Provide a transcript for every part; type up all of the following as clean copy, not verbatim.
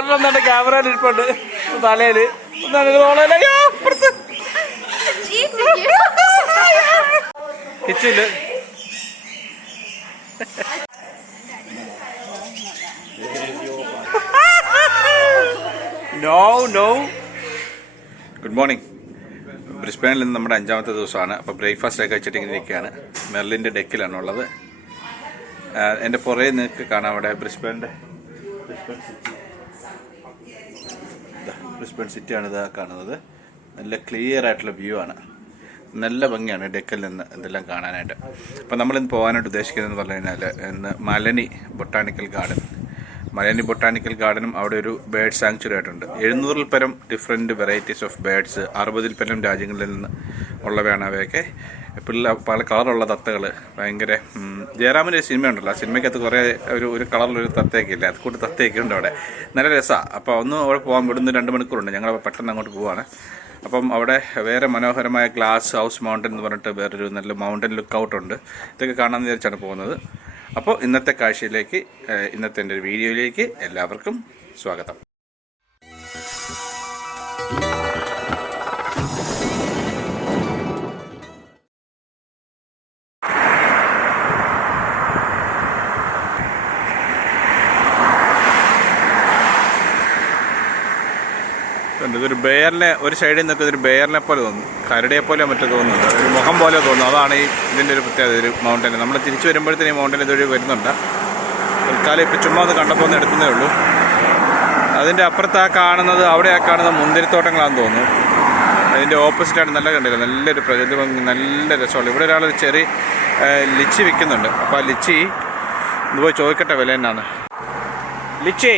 ഒരെണ്ണം ക്യാമറയിൽ ഇരിപ്പുണ്ട് തലയില് കിച്ചില്. Good morning. ബ്രിസ്ബേണിൽ നിന്ന് നമ്മുടെ 5ാമത്തെ ദിവസമാണ്. അപ്പോൾ ബ്രേക്ക്ഫാസ്റ്റ് ഒക്കെ കഴിച്ചിട്ട് ഇങ്ങനെ ഇരിക്കുകയാണ്. മെർലിൻ്റെ ഡെക്കിലാണുള്ളത്. എൻ്റെ പുറകെ നിങ്ങൾക്ക് കാണാം അവിടെ ബ്രിസ്ബേൺ സിറ്റിയാണ് ഇതാ കാണുന്നത്. നല്ല ക്ലിയർ ആയിട്ടുള്ള വ്യൂ ആണ്. നല്ല ഭംഗിയാണ് ഡെക്കിൽ നിന്ന് ഇതെല്ലാം കാണാനായിട്ട്. അപ്പോൾ നമ്മളിന്ന് പോകാനായിട്ട് ഉദ്ദേശിക്കുന്നതെന്ന് പറഞ്ഞു കഴിഞ്ഞാൽ ഇന്ന് മലനി ബൊട്ടാണിക്കൽ ഗാർഡനും അവിടെ ഒരു ബേർഡ് സാങ്ച്വറി ആയിട്ടുണ്ട്. 700-ൽ പരം ഡിഫറെൻറ്റ് വെറൈറ്റീസ് ഓഫ് ബേർഡ്സ്, 60-ൽ പരം രാജ്യങ്ങളിൽ നിന്ന് ഉള്ളവയാണ് അവയൊക്കെ. പല കളറുള്ള തത്തകൾ. ഭയങ്കര ജയറാമിൻ്റെ ഒരു സിനിമയുണ്ടല്ലോ, ആ സിനിമയ്ക്കകത്ത് കുറേ ഒരു കളറിലൊരു തത്തയൊക്കെ ഇല്ല, അത് കൂട്ട് തത്തയൊക്കെ ഉണ്ട് അവിടെ. നല്ല രസമാണ്. അപ്പോൾ ഒന്ന് അവിടെ പോകാൻ ഇവിടുന്ന് 2 മണിക്കൂറുണ്ട്. ഞങ്ങൾ പെട്ടെന്ന് അങ്ങോട്ട് പോവാണ്. അപ്പം അവിടെ വേറെ മനോഹരമായ ഗ്ലാസ് ഹൗസ് മൗണ്ടൻ എന്ന് പറഞ്ഞിട്ട് വേറൊരു നല്ല മൗണ്ടൻ ലുക്ക് ഔട്ട് ഉണ്ട്. ഇതൊക്കെ കാണാമെന്ന് വിചാരിച്ചാണ് പോകുന്നത്. അപ്പോൾ ഇന്നത്തെ കാഴ്ചയിലേക്ക്, ഇന്നത്തെ എൻ്റെ ഒരു വീഡിയോയിലേക്ക് എല്ലാവർക്കും സ്വാഗതം. ഇതൊരു ബെയറിനെ, ഒരു സൈഡിൽ നിന്നൊക്കെ ഇതൊരു ബെയറിനെ പോലെ തോന്നുന്നു, കരടിയെ പോലെ മറ്റോ തോന്നുന്നുണ്ട്, ഒരു മുഖം പോലെ തോന്നുന്നു. അതാണ് ഇതിൻ്റെ ഒരു പ്രത്യേകത. ഒരു മൗണ്ടൻ നമ്മൾ തിരിച്ചു വരുമ്പോഴത്തേനും ഈ മൗണ്ടൻ ഇതുവഴി വരുന്നുണ്ട്. തൽക്കാലം ഇപ്പോൾ ചുമ്മാ ഒന്ന് കണ്ടപ്പോൾ ഒന്ന് എടുക്കുന്നേ ഉള്ളൂ. അതിൻ്റെ അപ്പുറത്ത് അവിടെ കാണുന്ന മുന്തിരിത്തോട്ടങ്ങളാണെന്ന് തോന്നുന്നു. അതിൻ്റെ ഓപ്പോസിറ്റായിട്ട് നല്ല കണ്ടില്ല, നല്ലൊരു പ്രകൃതി ഭംഗി, നല്ല രസമുള്ളൂ. ഇവിടെ ഒരാളൊരു ചെറിയ ലിച്ചി വിൽക്കുന്നുണ്ട്. അപ്പോൾ ആ ലിച്ചി ഇതുപോയി ചോദിക്കട്ടെ വില എന്നാണ്. Lychee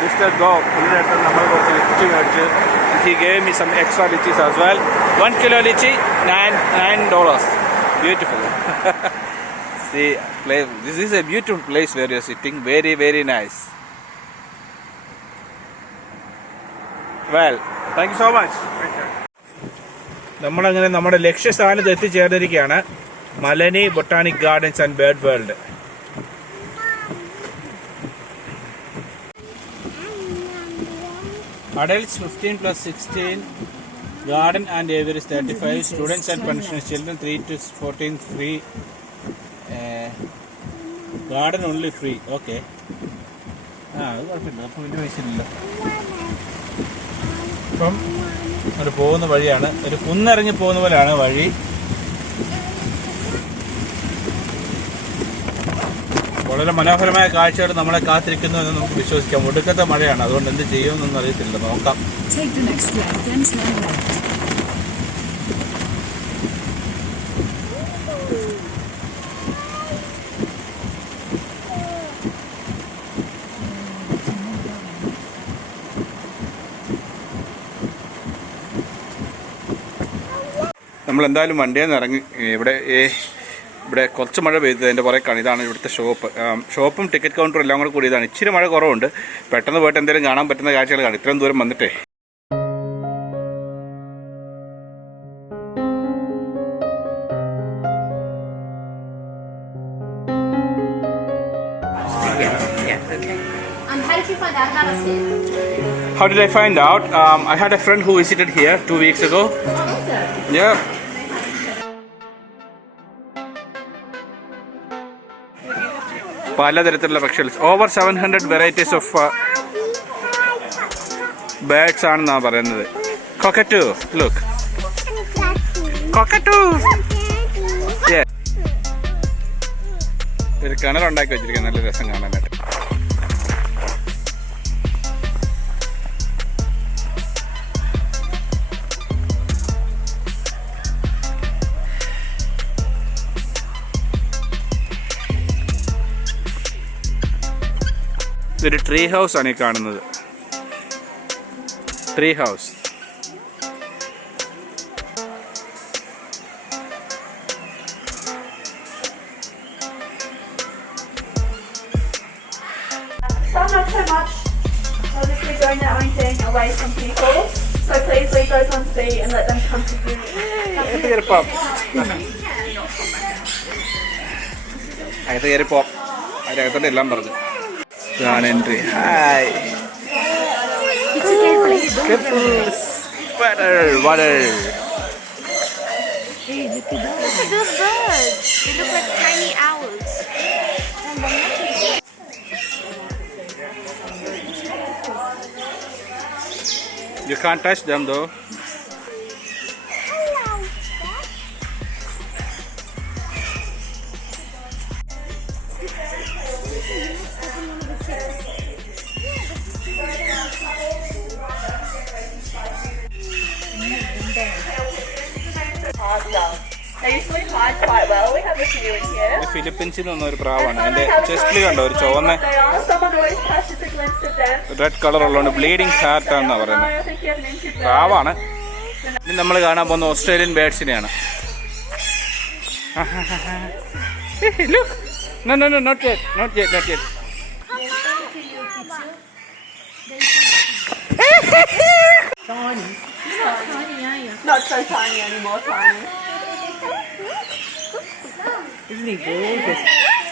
Mr. Go, നമ്മൾ കുറച്ച് ലിച്ചി മേടിച്ച്. He gave me some extra lichis as well. 1 kilo lichi, $9. Beautiful. See, this is a beautiful place where you're sitting. Very, very nice. Well, thank you so much. നമ്മളങ്ങനെ നമ്മുടെ ലക്ഷ്യസ്ഥാനത്ത് എത്തിച്ചേർന്നിരിക്കുകയാണ്. മലനി botanic gardens and bird world. Adults 15 plus 16, garden and aviary is 35, students and pensioners, children 3 to 14 free, garden only free. Okay. അത് കുഴപ്പമില്ല, അപ്പോൾ വലിയ പൈസ ഇല്ലല്ലോ. ഇപ്പം ഒരു പോകുന്ന വഴിയാണ്, ഒരു കുന്നിറങ്ങി പോകുന്ന പോലെയാണ് വഴി. വളരെ മനോഹരമായ കാഴ്ചകൾ നമ്മളെ കാത്തിരിക്കുന്നു എന്ന് നമുക്ക് വിശ്വസിക്കാം. ഒടുക്കത്തെ മഴയാണ്, അതുകൊണ്ട് എന്ത് ചെയ്യുമെന്നൊന്നും അറിയത്തില്ല. നോക്കാം. നമ്മളെന്തായാലും വണ്ടിയിൽ നിന്ന് ഇറങ്ങി. ഇവിടെ കുറച്ച് മഴ പെയ്തത് അതിൻ്റെ പുറകെ കാണും. ഇതാണ് ഇവിടുത്തെ ഷോപ്പും ടിക്കറ്റ് കൗണ്ടറും എല്ലാം കൂടെ കൂടിയതാണ്. ഇച്ചിരി മഴ കുറവുണ്ട്. പെട്ടെന്ന് പോയിട്ട് എന്തെങ്കിലും കാണാൻ പറ്റുന്ന കാഴ്ചകൾ കാണും, ഇത്രയും ദൂരം വന്നിട്ടേ. How did I find out? I had a friend who visited here 2 weeks ago. Yeah. പലതരത്തിലുള്ള പക്ഷികൾ, ഓവർ 700 വെറൈറ്റീസ് ഓഫ് ബേർഡ്സ് ആണെന്നാണ് പറയുന്നത്. കോക്കറ്റു, ലുക്ക്, കോക്കറ്റു. ഒരു കിണറുണ്ടാക്കി വെച്ചിരിക്കുന്നത്, നല്ല രസം കാണാനായിട്ട്. ഇതൊരു ട്രീ ഹൗസ് ആണ് ഈ കാണുന്നത്. Tree house. Not so much. I'll just be doing their own thing away from people. So please leave those ones be and let them come to you. അതിനകത്തോട്ട് എല്ലാം പറഞ്ഞു. entry. Hi. Careful. Water. Look at those birds. They look like tiny owls. You can't touch them though. They usually hide quite well. We have a few in here. ഫിലിപ്പീൻസിൽ നിന്ന് ഒരു പ്രാവാണ്. അതിന്റെ ചെസ്റ്റിൽ കണ്ടോ ഒരു ചുവന്ന Someone always catches a glimpse of them. Red colour ഉള്ളതുകൊണ്ട് bleeding heart ആണെന്നാണ് പറയുന്നത്. I think you have mentioned them. പ്രാവാണ്. ഇനി നമ്മൾ കാണാൻ പോകുന്ന Australian ബേഡ്സിനെയാണ്. Look. No, not yet. Not so tiny anymore, tiny. Isn't he gorgeous?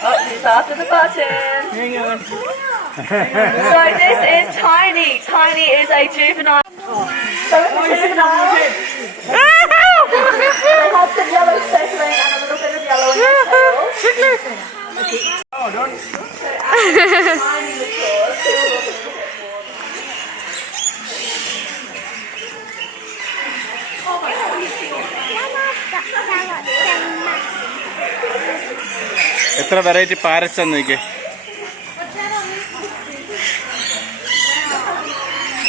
Oh, he's after the button. Hang on. So this is Tiny. Tiny is a juvenile. So it's a juvenile. They have some yellow speckling and a little bit of yellow in their tail. Oh, don't. Tiny matures. എത്ര variety parrots ആണെന്ന് നോക്കിയേ.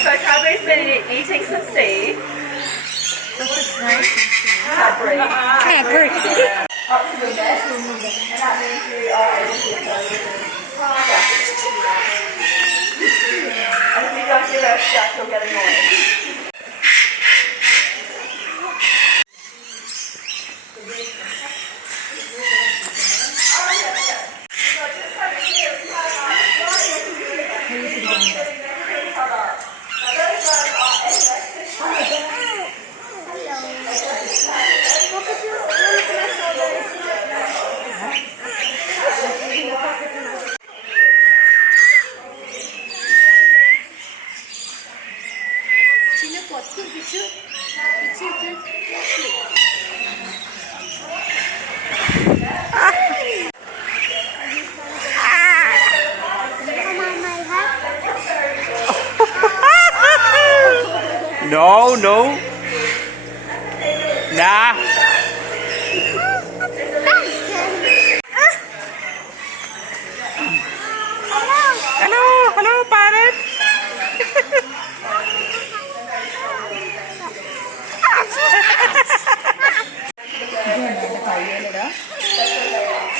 So Cadbury's been eating some seed. Cadbury. Up to your neck. And that means you are able to go with it. And if you don't give her a shot, you'll get annoyed. No. Nah. Hello, parrot.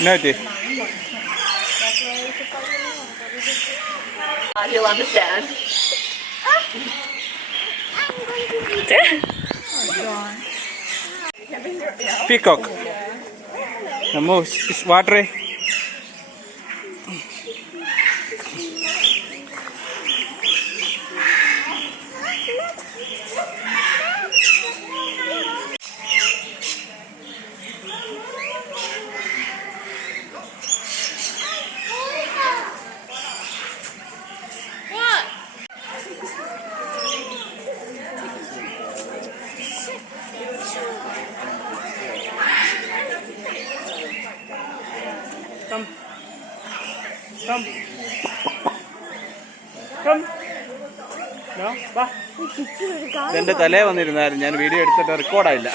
No, You'll understand. Peacock. The moose is watery. Come. No, വാ. എന്റെ തലേ വന്നിരുന്നാലും ഞാൻ video എടുത്തിട്ട് റെക്കോർഡായില്ല.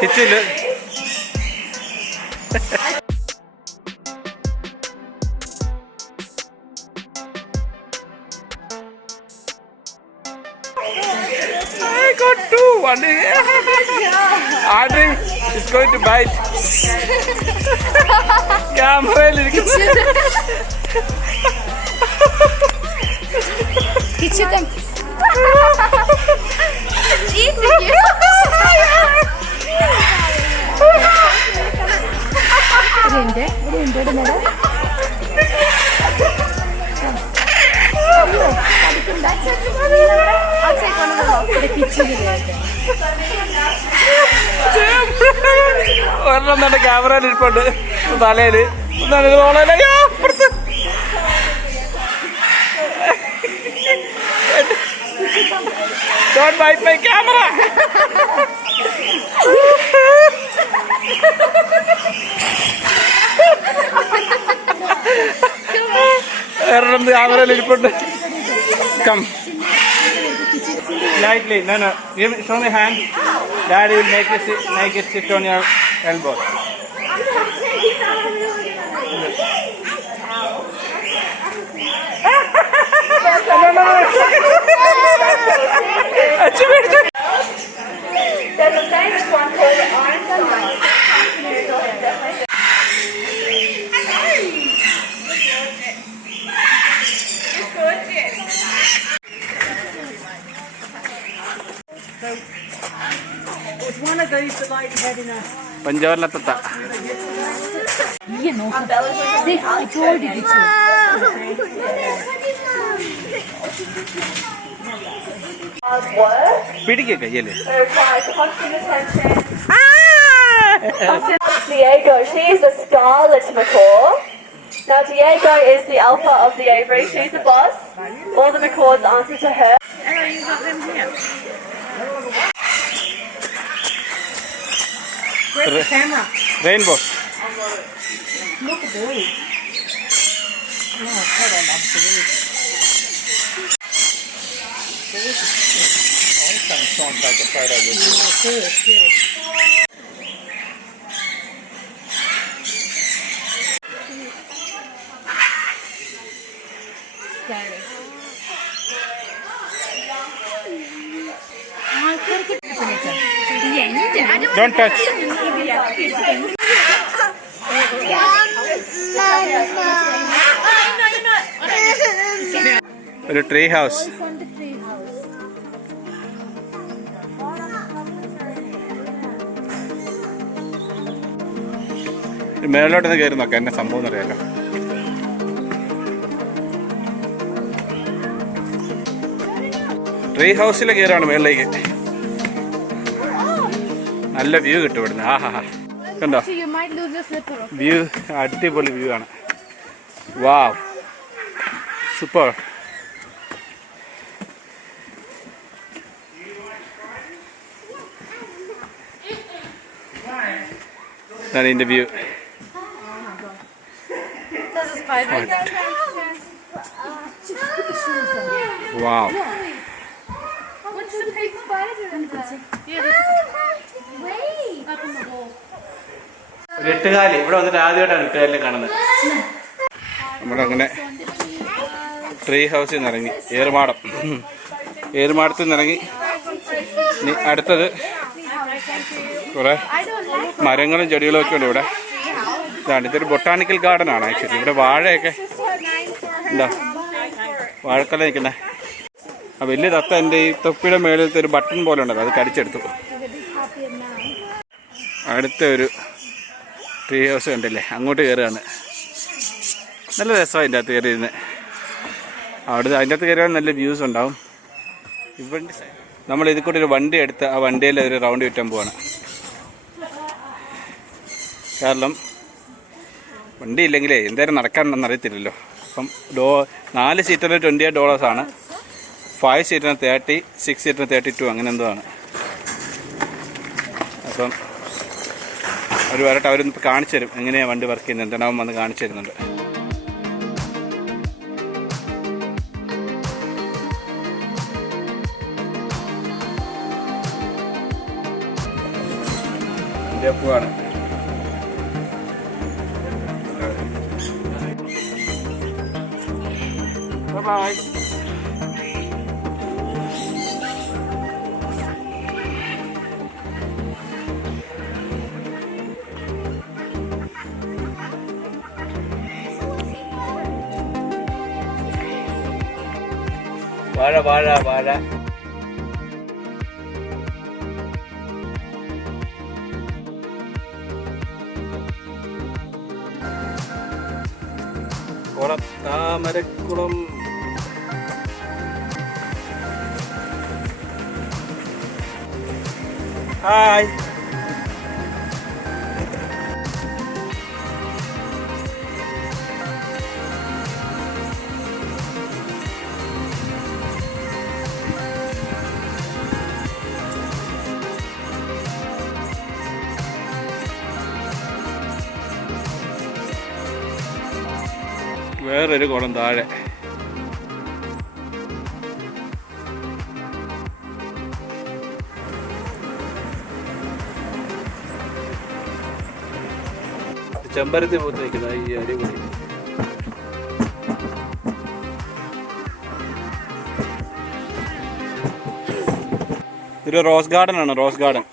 കിച്ചില് I got two. One. Audrey is going to bite. Camera. Küçüküm. İyi çekiyor. Rende neden? I'll take one of them off. The kitchen ഒരെണ്ണം തന്നെ ക്യാമറയിൽ ഇരിപ്പുണ്ട് തലയില് റോളയിലോ അപ്പുറത്ത്. Don't bite my camera. ഒരെണ്ണം ക്യാമറയിൽ ഇരിപ്പുണ്ട്. Come. Lightly. No. Show me hand. Daddy will make it sit on your elbow. There's a famous one called the Orange and White. It's one of these that like having a. പഞ്ചവർണ്ണത്തത്ത. See, I told you to. Hard work. പിടിക്കുക കയ്യല്ലേ. It requires constant attention. Diego, she is the scarlet macaw. Now Diego is the alpha of the aviary. She's the boss. All the macaws answer to her. Hello, you got them here. Where's the camera? Rainbow. Look at these. Oh, hold on, I'm sorry. Don't touch. ഒരു tree house. മേളിലോട്ടൊന്ന് കയറി നോക്കാം എന്നെ സംഭവം അറിയാലോ. Tree ഹൗസിൽ കയറാണ് മേളിലേക്ക്. നല്ല view കിട്ടും ഇവിടുന്ന്. കണ്ടോ വ്യൂ? അടിപൊളി വ്യൂ ആണ്. വാവ്, സൂപ്പർ. ഇതാണ് ഇതിൻ്റെ വ്യൂ. വാവ്. ഒരു എട്ടുകാലി ഇവിടെ വന്നിട്ട് ആദ്യമായിട്ടാണ് എട്ടുകാലിനെ കാണുന്നത്. നമ്മളങ്ങനെ ട്രീ ഹൗസിൽ നിന്ന് ഇറങ്ങി ഏറുമാടത്തിൽ നിന്ന് ഇറങ്ങി. ഇനി അടുത്തത് കുറേ മരങ്ങളും ചെടികളും ഒക്കെ ഉണ്ട് ഇവിടെ. ഇതൊരു ബൊട്ടാണിക്കൽ ഗാർഡൻ ആണ് ആക്ച്വലി. ഇവിടെ വാഴയൊക്കെ എന്താ വാഴക്കല നിൽക്കുന്നത്. ആ വലിയ തത്ത എൻ്റെ ഈ തൊപ്പിയുടെ മേളിലത്തെ ഒരു ബട്ടൺ പോലെ ഉണ്ടല്ലോ, അത് കടിച്ചെടുത്തു. അടുത്ത ഒരു ട്രീ ഹൗസ് കണ്ടില്ലേ, അങ്ങോട്ട് കയറുകയാണ്. നല്ല രസമാണ് അതിൻ്റെ അകത്ത് കയറിയിരുന്ന്. അതിൻ്റെ അകത്ത് കയറിയാൽ നല്ല വ്യൂസ് ഉണ്ടാവും. ഇവിടെ നമ്മൾ ഇതിൽ കൂടെ ഒരു വണ്ടി എടുത്ത് ആ വണ്ടിയിൽ ഒരു റൗണ്ട് ചുറ്റാൻ പോവാണ്. കാരണം വണ്ടി ഇല്ലെങ്കിലേ എന്തായാലും നടക്കാനുണ്ടെന്ന് അറിയത്തില്ലല്ലോ. അപ്പം 4 സീറ്ററിന് $28, 5 സീറ്ററിന് 30, 6 സീറ്ററിന് 32 അങ്ങനെ എന്തോ ആണ്. അപ്പം അവർ വരട്ടെ, അവരൊന്ന് കാണിച്ചു തരും എങ്ങനെയാണ് വണ്ടി വർക്ക് ചെയ്യുന്നത്. എന്താണാവും വന്ന് കാണിച്ചു തരുന്നുണ്ട്. പോവാണ്. ബൈ. വാഴ വാഴ വാഴ. താമരക്കുളം. ഹായ്. വേറൊരു കുളം താഴെ. ചെമ്പരത്തി പൂത്ത് നിൽക്കുന്ന ഈ അടിപൊളി. ഒരു റോസ് ഗാർഡൻ ആണ്, റോസ് ഗാർഡൻ.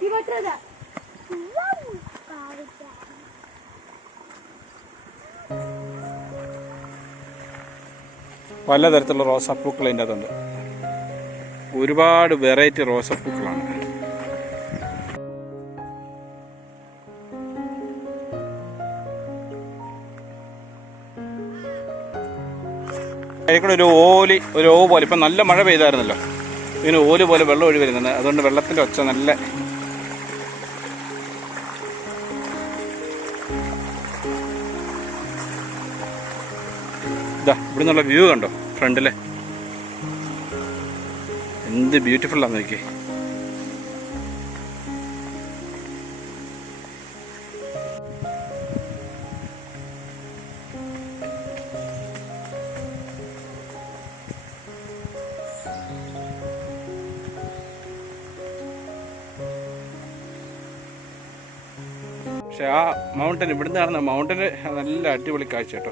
പലതരത്തിലുള്ള റോസാപ്പൂക്കൾ ഇതിൻ്റെ അകത്തുണ്ട്. ഒരുപാട് വെറൈറ്റി റോസാപ്പൂക്കളാണ്. അതിൽക്കൂടെ ഒരു ഓവ് പോലെ, ഇപ്പം നല്ല മഴ പെയ്തായിരുന്നല്ലോ, ഇങ്ങനെ ഓല് പോലെ വെള്ളം ഒഴി വരുന്നുണ്ട്. അതുകൊണ്ട് വെള്ളത്തിൻ്റെ ഒച്ച നല്ല. ഇതാ ഇവിടെ നിന്നുള്ള വ്യൂ കണ്ടോ ഫ്രണ്ടില്, എന്ത് ബ്യൂട്ടിഫുള്ളാന്ന് നോക്കി. പക്ഷെ ആ മൗണ്ടൻ, ഇവിടുന്ന് കാണുന്ന മൗണ്ടന് നല്ല അടിപൊളി കാഴ്ച കേട്ടോ,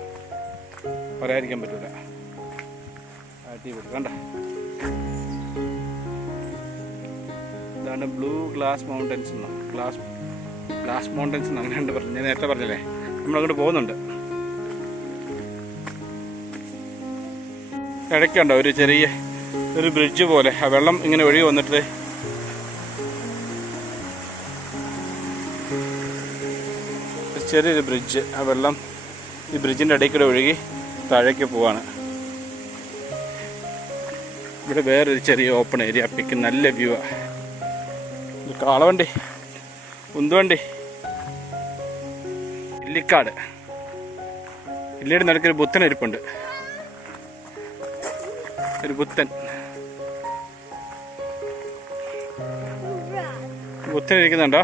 പറയാതിരിക്കാൻ പറ്റൂല. അടിപൊളി കണ്ട. ഇതാണ് ബ്ലൂ ഗ്ലാസ് മൗണ്ടൻസ് എന്നോ, ഗ്ലാസ് മൗണ്ടൻസ് എന്ന് അങ്ങനെ ഉണ്ട് പറഞ്ഞു. ഞാൻ നേരത്തെ പറഞ്ഞല്ലേ, നമ്മളങ്ങോട്ട് പോകുന്നുണ്ട്. ഇടയ്ക്കുണ്ടോ ഒരു ചെറിയ ഒരു ബ്രിഡ്ജ് പോലെ, ആ വെള്ളം ഇങ്ങനെ ഒഴുകി വന്നിട്ട് ചെറിയൊരു ബ്രിഡ്ജ്, ആ വെള്ളം ഈ ബ്രിഡ്ജിൻ്റെ ഇടയിൽ കൂടെ ഒഴുകി താഴേക്ക് പോവാണ്. ഇവിടെ വേറൊരു ചെറിയ ഓപ്പൺ ഏരിയ, അപ്പിക്ക് നല്ല വ്യൂ ആണ്. കാളവണ്ടി, ഉന്തുവണ്ടി, ഇല്ലിക്കാട്. ഇല്ലിയുടെ നടുക്കൊരു ബുദ്ധൻ ഇരിപ്പുണ്ട്, ഒരു ബുദ്ധൻ ഇരിക്കുന്നുണ്ടോ?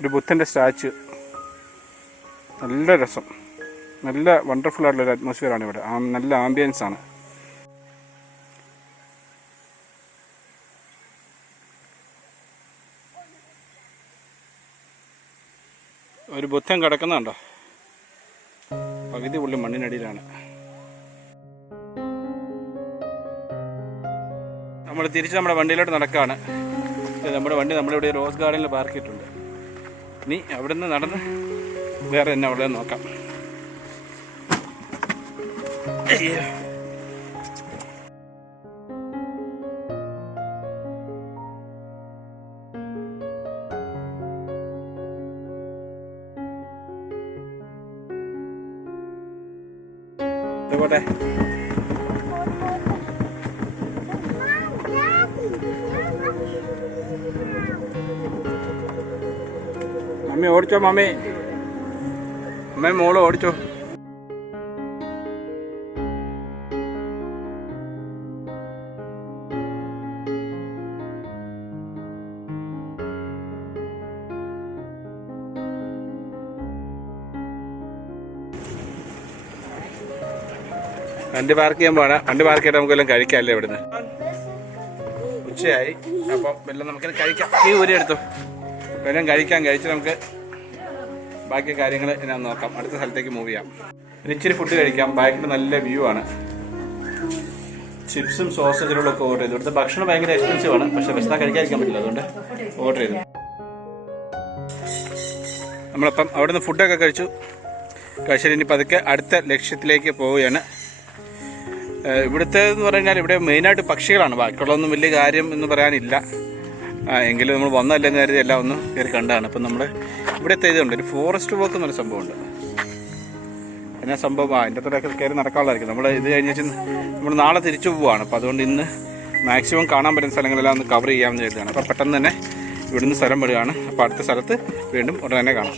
ഒരു ബുദ്ധൻ്റെ സ്റ്റാച്ചു. നല്ല രസം, നല്ല വണ്ടർഫുൾ ആയിട്ടുള്ളൊരു അറ്റ്മോസ്ഫിയറാണ് ഇവിടെ. നല്ല ആംബിയൻസ് ആണ്. ഒരു ബുദ്ധൻ കിടക്കുന്നുണ്ടോ? പകുതി പുള്ളി മണ്ണിനടിയിലാണ്. നമ്മൾ തിരിച്ച് നമ്മുടെ വണ്ടിയിലോട്ട് നടക്കുകയാണ്. നമ്മുടെ വണ്ടി നമ്മളിവിടെ റോസ് ഗാർഡനിൽ പാർക്ക് ചെയ്തിട്ടുണ്ട്. ഇനി അവിടെ നിന്ന് നടന്ന് വേറെ തന്നെ അവിടെ നോക്കാം. പോട്ടെ. മമ്മി ഓടിച്ചോ, മമ്മി മോള് ഓടിച്ചോ. വണ്ടി പാർക്ക് ചെയ്യാൻ പോകണം. വണ്ടി പാർക്ക് ചെയ്തിട്ട് നമുക്കെല്ലാം കഴിക്കാമല്ലേ ഇവിടുന്ന്. ഉച്ചയായി, അപ്പം എല്ലാം നമുക്കെല്ലാം കഴിക്കാം. ഈ ഊരി എടുത്തു, എല്ലാം കഴിച്ച് നമുക്ക് ബാക്കി കാര്യങ്ങൾ ഞാൻ നോക്കാം. അടുത്ത സ്ഥലത്തേക്ക് മൂവ് ചെയ്യാം. പിന്നെ ഇച്ചിരി ഫുഡ് കഴിക്കാം. ബാക്കിൽ നല്ല വ്യൂ ആണ്. ചിപ്സും സോസേജുകളൊക്കെ ഓർഡർ ചെയ്തു. ഇവിടുത്തെ ഭക്ഷണം ഭയങ്കര എക്സ്പെൻസീവ് ആണ്, പക്ഷേ വിശദ കഴിക്കാതിരിക്കാൻ പറ്റില്ല, അതുകൊണ്ട് ഓർഡർ ചെയ്തു. നമ്മളപ്പം അവിടെ നിന്ന് ഫുഡൊക്കെ കഴിച്ചിട്ട് ഇനി പതുക്കെ അടുത്ത ലക്ഷ്യത്തിലേക്ക് പോവുകയാണ്. ഇവിടുത്തെ എന്ന് പറഞ്ഞാൽ ഇവിടെ മെയിനായിട്ട് പക്ഷികളാണ്, ബാക്കിയുള്ളതൊന്നും വലിയ കാര്യം എന്ന് പറയാനില്ല. എങ്കിലും നമ്മൾ വന്നല്ലെന്ന് കരുതി എല്ലാം ഒന്ന് കയറി കണ്ടതാണ്. അപ്പം നമ്മൾ ഇവിടുത്തെ ഇതുണ്ട്, ഒരു ഫോറസ്റ്റ് വോക്ക് എന്നൊരു സംഭവമുണ്ട്. പിന്നെ സംഭവം അതിൻ്റെ അത്രയൊക്കെ കയറി നടക്കാനുള്ളതായിരിക്കും. നമ്മൾ ഇത് കഴിഞ്ഞ് നമ്മൾ നാളെ തിരിച്ചു പോവുകയാണ്. അപ്പോൾ അതുകൊണ്ട് ഇന്ന് മാക്സിമം കാണാൻ പറ്റുന്ന സ്ഥലങ്ങളെല്ലാം ഒന്ന് കവർ ചെയ്യാമെന്ന് കരുതുകയാണ്. അപ്പോൾ പെട്ടെന്ന് തന്നെ ഇവിടുന്ന് സ്ഥലം വിടുകയാണ്. അപ്പോൾ അടുത്ത സ്ഥലത്ത് വീണ്ടും ഉടനെ തന്നെ കാണാം.